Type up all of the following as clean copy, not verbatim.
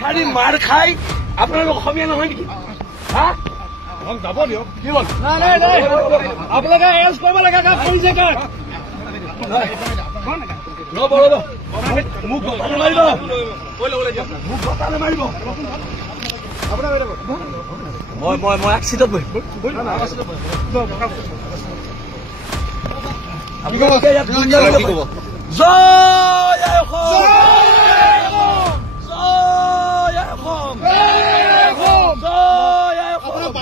খালি মাৰ খাই আপোনালোক অসমীয়া নহয় নেকি? হা যাব দিয়ক কি হ'ল? নাই আপোনালোকে এৰেষ্ট কৰিব লাগে কাক কৰিছে কাক ৰ'ব মোক গতালে মাৰিব, মোক গতালে মাৰিব। মই এক চিটত বহিম। জয় আই অসম, জয় আই অসম, জয় আই অসম।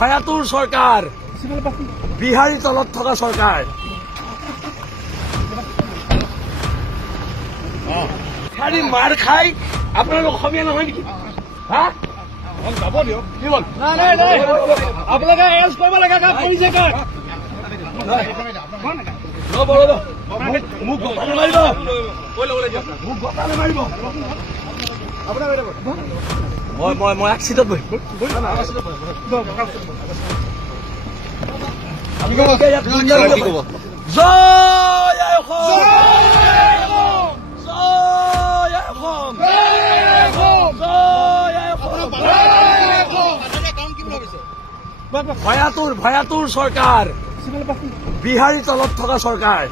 ভয়াতুৰ চৰকাৰ, বিহাৰী তলত থকা চৰকাৰ। খালি মাৰ খাই আপোনালোক অসমীয়া নহয় নেকি? হা যাব দিয়ক কি হ'ল? নাই আপোনালোকে এৰেষ্ট কৰিব লাগে কাক কৰিছে কাক ৰ'ব মোক গতালে মাৰিব, মোক গতালে মাৰিব। মই এক চিটত বহিম। জয় আই অসম, জয় আই অসম, জয় আই অসম। ভয়াতুৰ চৰকাৰ, বিহাৰী তলত থকা চৰকাৰ।